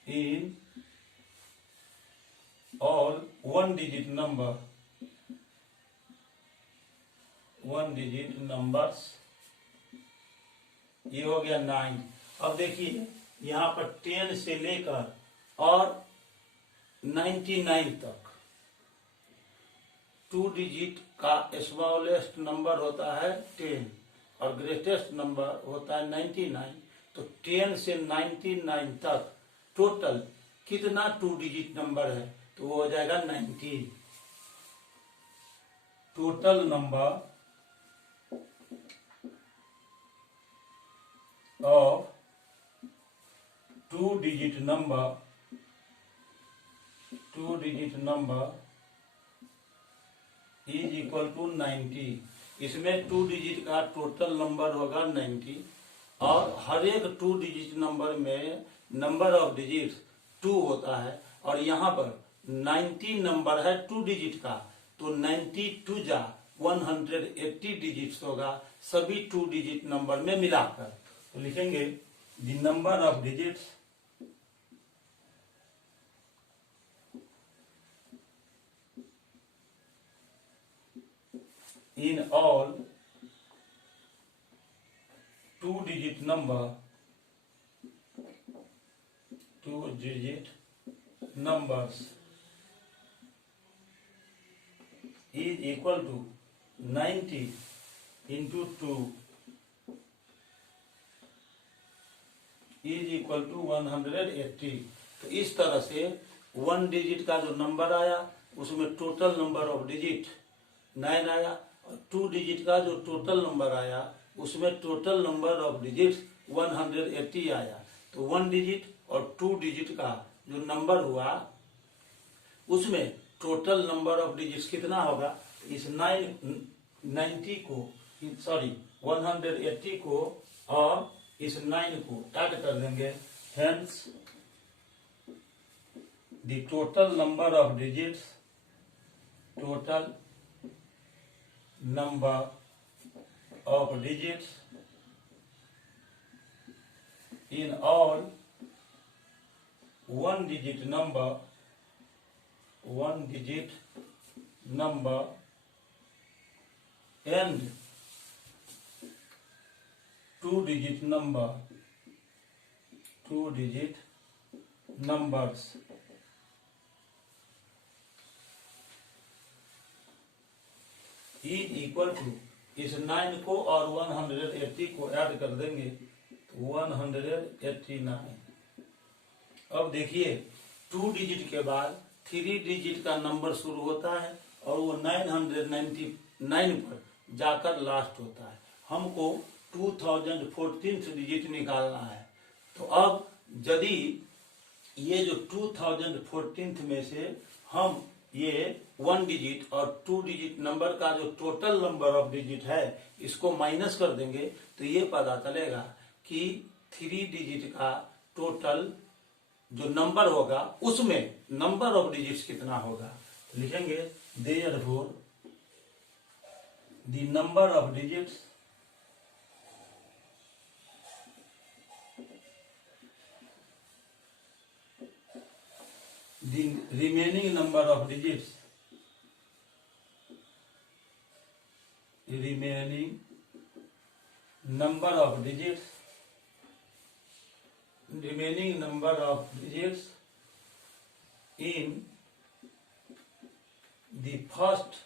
in all 1 digit numbers, ये हो गया 9। अब देखिए यहाँ पर 10 से लेकर और 99 तक 2 डिजिट का स्मॉलेस्ट नंबर होता है 10 और ग्रेटेस्ट नंबर होता है 99। तो 10 से 99 तक टोटल कितना 2 डिजिट नंबर है, तो वो हो जाएगा 19। Total number of 2 digit number is equal to 90। इसमें 2 डिजिट का टोटल नंबर होगा 90 और हर एक 2 डिजिट नंबर में नंबर ऑफ डिजिट 2 होता है, और यहाँ पर 90 नंबर है 2 डिजिट का, तो 92 जा 180 डिजिट्स होगा सभी 2 डिजिट नंबर में मिलाकर। तो लिखेंगे the number of digits in all 2 digit numbers is equal to 90 into 2 is equal to 180। तो इस तरह से 1 डिजिट का जो नंबर आया उसमें टोटल नंबर ऑफ डिजिट 9 आया, और 2 डिजिट का जो टोटल नंबर आया उसमें टोटल नंबर ऑफ डिजिट 180 आया। तो 1 डिजिट और 2 डिजिट का जो नंबर हुआ उसमें टोटल नंबर ऑफ डिजिट्स कितना होगा, इस 180 को और इस 9 को ऐड कर देंगे। Hence the total number of digits in all one digit number and two digit numbers is equal to, इस 9 को और 180 को ऐड कर देंगे तो 189। अब देखिए 2 डिजिट के बाद 3 डिजिट का नंबर शुरू होता है और वो 999 पर जाकर लास्ट होता है। हमको 2014 डिजिट निकालना है। तो अब यदि ये जो 2014 में से हम ये 1 डिजिट और 2 डिजिट नंबर का जो टोटल नंबर ऑफ डिजिट है इसको माइनस कर देंगे तो ये पता चलेगा कि 3 डिजिट का टोटल जो नंबर होगा उसमें नंबर ऑफ डिजिट्स कितना होगा। लिखेंगे therefore the number of digits the remaining number of digits in the first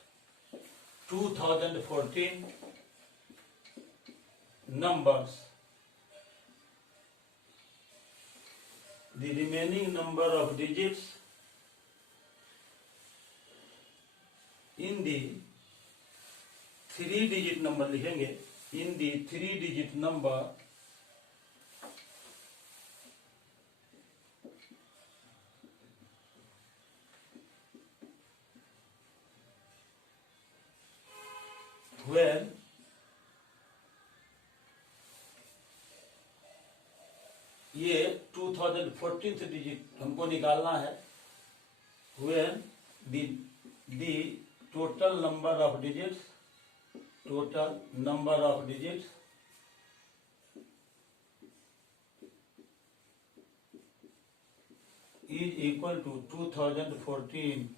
2014 numbers, the remaining number of digits in the 3 digit number, लिखेंगे in the 3 digit number when ये 2014 डिजिट हमको निकालना है। when the total number of digits is equal to 2014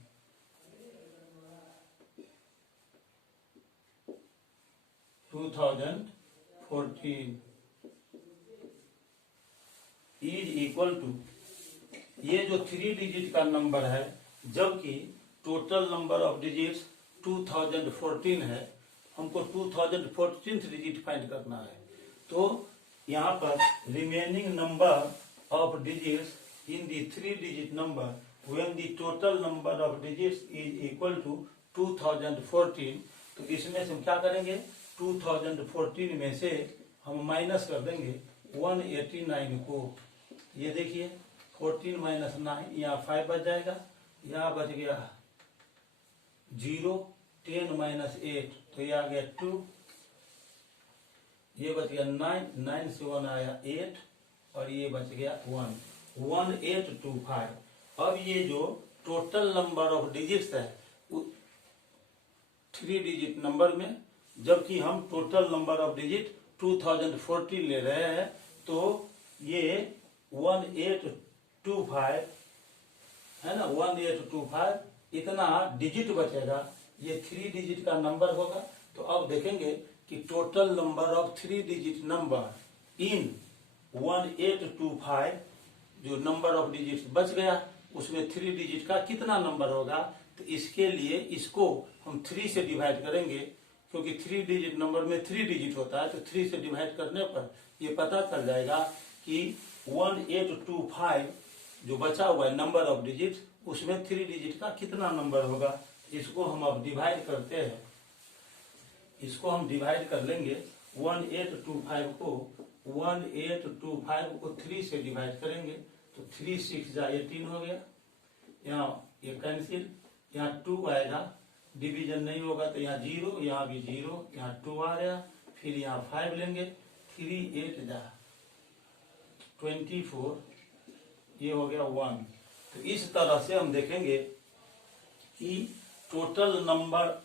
is equal to, ये जो 3 डिजिट का नंबर है जबकि टोटल नंबर ऑफ डिजिट्स 2014 है, हमको 2014 डिजिट फाइंड करना है। तो यहाँ पर remaining number of digits in the 3 digit number when the total number of digits is equal to 2014, तो इसमें से हम क्या करेंगे 2014 में से हम माइनस कर देंगे 189 को। ये देखिए 14 माइनस 9, यहाँ 5 बच जाएगा, यहाँ बच गया 0, 10 माइनस 8 तो ये आ गया 2, ये बच गया 9, 9 से 1 आया 8 और ये बच गया 1, 1825। अब ये जो टोटल नंबर ऑफ डिजिट्स है 3 डिजिट नंबर में, जबकि हम टोटल नंबर ऑफ डिजिट 2014 ले रहे हैं, तो ये 1825 है ना, 1825 इतना डिजिट बचेगा, ये 3 डिजिट का नंबर होगा। तो अब देखेंगे कि total number of 3 digit number in 1825 जो नंबर ऑफ डिजिट बच गया उसमें 3 डिजिट का कितना नंबर होगा। तो इसके लिए इसको हम 3 से डिवाइड करेंगे, क्योंकि 3 डिजिट नंबर में 3 डिजिट होता है, तो 3 से डिवाइड करने पर ये पता चल जाएगा कि 1825 जो बचा हुआ है नंबर ऑफ डिजिट उसमें 3 डिजिट का कितना नंबर होगा। इसको हम अब डिवाइड करते हैं, इसको हम डिवाइड कर लेंगे 1825 को 3 से डिवाइड करेंगे तो 3 6 जा 18 हो गया, यहाँ ये कैंसिल, यहाँ 2 आएगा, डिवीजन नहीं होगा तो यहाँ 0, यहाँ भी 0, यहाँ 2 आ गया, फिर यहाँ 5 लेंगे, 3 8 जा 24, ये हो गया 1। तो इस तरह से हम देखेंगे कि total number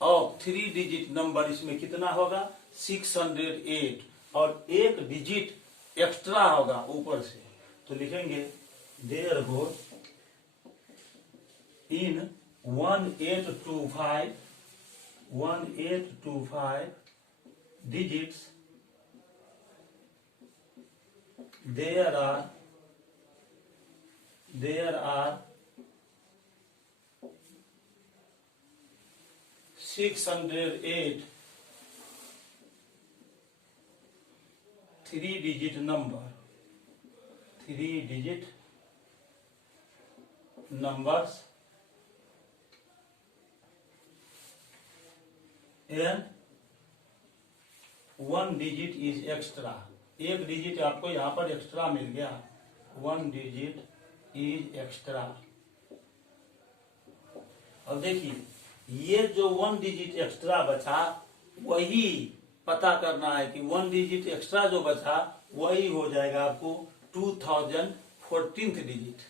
of 3 digit number इसमें कितना होगा, 608, और एक डिजिट एक्स्ट्रा होगा ऊपर से। तो लिखेंगे therefore in 1825 digits there are 608 3-digit numbers and 1 digit is extra। एक डिजिट आपको यहाँ पर एक्स्ट्रा मिल गया, 1 digit is extra। अब देखिए ये जो 1 डिजिट एक्स्ट्रा बचा वही पता करना है कि 1 डिजिट एक्स्ट्रा जो बचा वही हो जाएगा आपको 2014th डिजिट।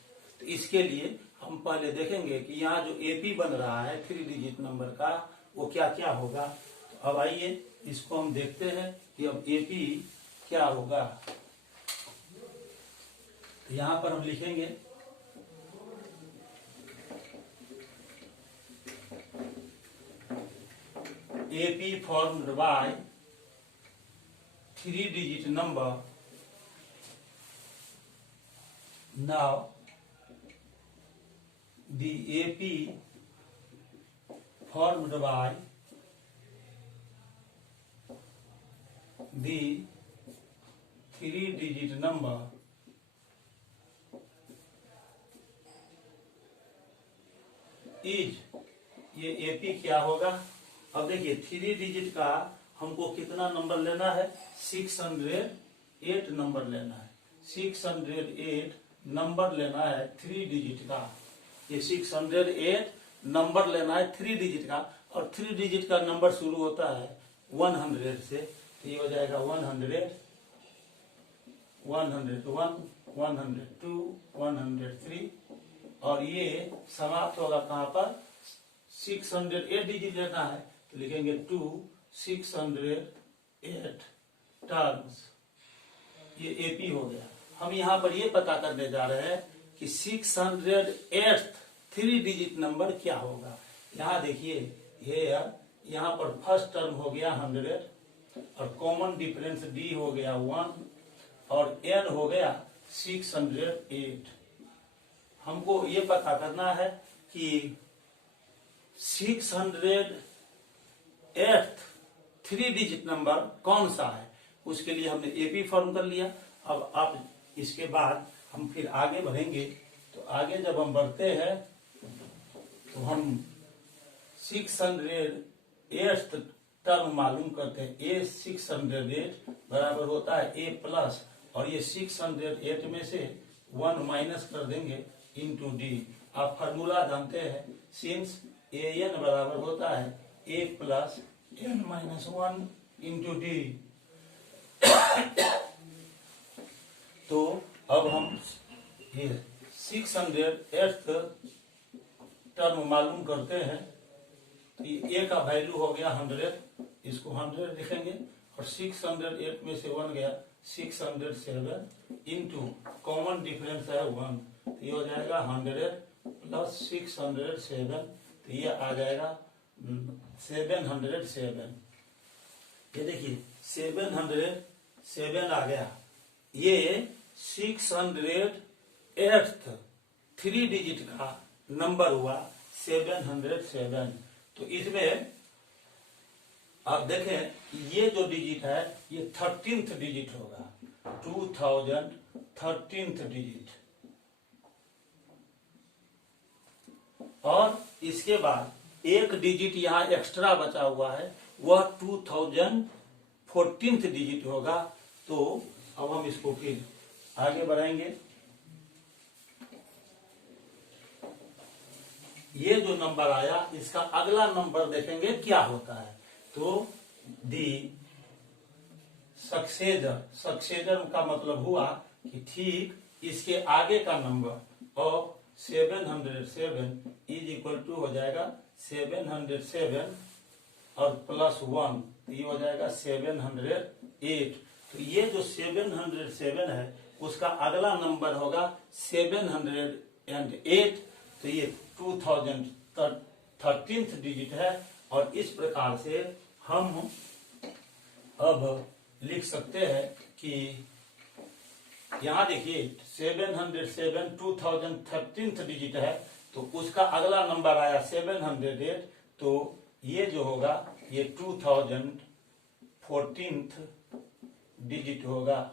तो इसके लिए हम पहले देखेंगे कि यहाँ जो एपी बन रहा है 3 डिजिट नंबर का वो क्या क्या होगा। तो अब आइए इसको हम देखते हैं कि अब एपी क्या होगा। तो यहाँ पर हम लिखेंगे AP formed by 3 digit number। Now the AP formed by the 3 digit number is, ये AP क्या होगा। अब देखिए 3 डिजिट का हमको कितना नंबर लेना है, 608 नंबर लेना है, 608 नंबर लेना है 3 डिजिट का। ये 608 नंबर लेना है 3 डिजिट का, और 3 डिजिट का नंबर शुरू होता है 100 से। तो ये हो जाएगा 100, 101, 102, 103, और ये समाप्त होगा कहाँ पर, 608 डिजिट लेना है तो लिखेंगे 608 टर्म्स। ये एपी हो गया। हम यहाँ पर ये पता करने जा रहे हैं कि 608 3 डिजिट नंबर क्या होगा। यहाँ देखिए यहाँ पर फर्स्ट टर्म हो गया 100, और कॉमन डिफरेंस डी हो गया 1, और एन हो गया 608। हमको ये पता करना है कि 608 3 डिजिट नंबर कौन सा है। उसके लिए हमने एपी फॉर्म कर लिया। अब आप इसके बाद हम फिर आगे बढ़ेंगे। तो आगे जब हम बढ़ते हैं तो हम 608 टर्म मालूम करते हैं। ए 608 बराबर होता है ए प्लस, और ये 608 में से 1 माइनस कर देंगे इंटू डी। आप फार्मूला जानते हैं, सिंस ए एन बराबर होता है A plus N minus 1 into D. तो अब हम ये 608 टर्म मालूम करते हैं। तो ये ए का वैल्यू हो गया 100, इसको 100 लिखेंगे, और 608 में से 1 गया 607 इंटू कॉमन डिफरेंस है 1। तो ये हो जाएगा 100 प्लस 607, तो ये आ जाएगा 707। ये देखिए 707 आ गया। ये 608 3 डिजिट का नंबर हुआ 707। तो इसमें आप देखें ये जो डिजिट है ये 13th डिजिट होगा, 2013th डिजिट। और इसके बाद एक डिजिट यहाँ एक्स्ट्रा बचा हुआ है, वह 2014th डिजिट होगा। तो अब हम इसको फिर आगे बढ़ाएंगे। ये जो नंबर आया इसका अगला नंबर देखेंगे क्या होता है। तो दी सक्सेसर का मतलब हुआ कि ठीक इसके आगे का number of 707 is equal to हो जाएगा 707 और प्लस 1 तो ये हो जाएगा 708। तो ये जो 707 है उसका अगला नंबर होगा 708। तो ये 2013 डिजिट है और इस प्रकार से हम अब लिख सकते हैं कि यहाँ देखिए 707 2013 डिजिट है तो उसका अगला नंबर आया 708। तो ये जो होगा ये 2014 डिजिट होगा।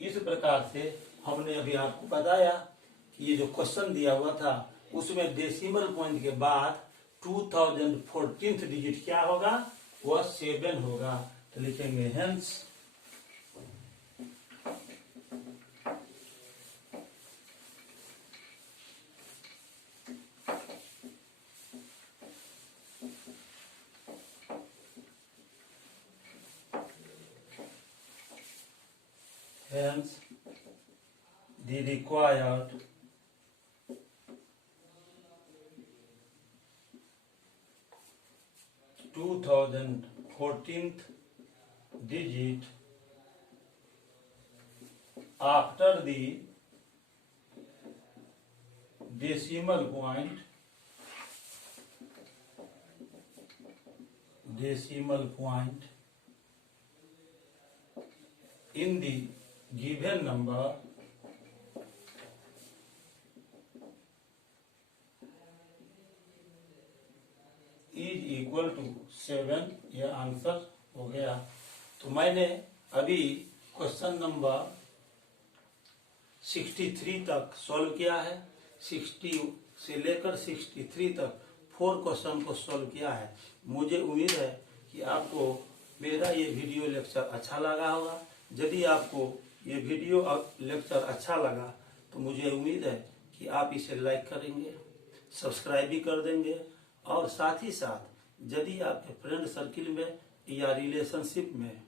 इस प्रकार से हमने अभी आपको बताया कि ये जो क्वेश्चन दिया हुआ था उसमें डेसिमल पॉइंट के बाद 2014 डिजिट क्या होगा, वह 7 होगा। तो लिखेंगे hence the required digit after the decimal point in the given number is equal to 7। यह आंसर हो गया। तो मैंने अभी क्वेश्चन नंबर 63 तक सॉल्व किया है। 60 से लेकर 63 तक 4 क्वेश्चन को सॉल्व किया है। मुझे उम्मीद है कि आपको मेरा ये वीडियो लेक्चर अच्छा लगा होगा। यदि आपको ये वीडियो लेक्चर अच्छा लगा तो मुझे उम्मीद है कि आप इसे लाइक करेंगे, सब्सक्राइब भी कर देंगे और साथ ही साथ यदि आपके फ्रेंड सर्किल में या रिलेशनशिप में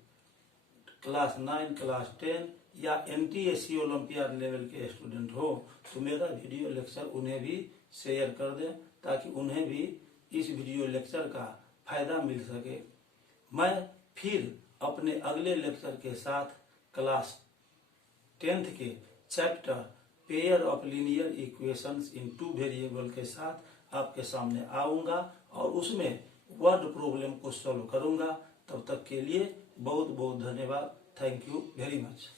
क्लास 9, क्लास 10 या NTSC ओलंपियाड लेवल के स्टूडेंट हो तो मेरा वीडियो लेक्चर उन्हें भी शेयर कर दें ताकि उन्हें भी इस वीडियो लेक्चर का फायदा मिल सके। मैं फिर अपने अगले लेक्चर के साथ क्लास 10th के chapter pair of linear equations in 2 variable के साथ आपके सामने आऊंगा और उसमें वर्ड प्रॉब्लम को सॉल्व करूंगा। तब तक के लिए बहुत बहुत धन्यवाद। Thank you very much.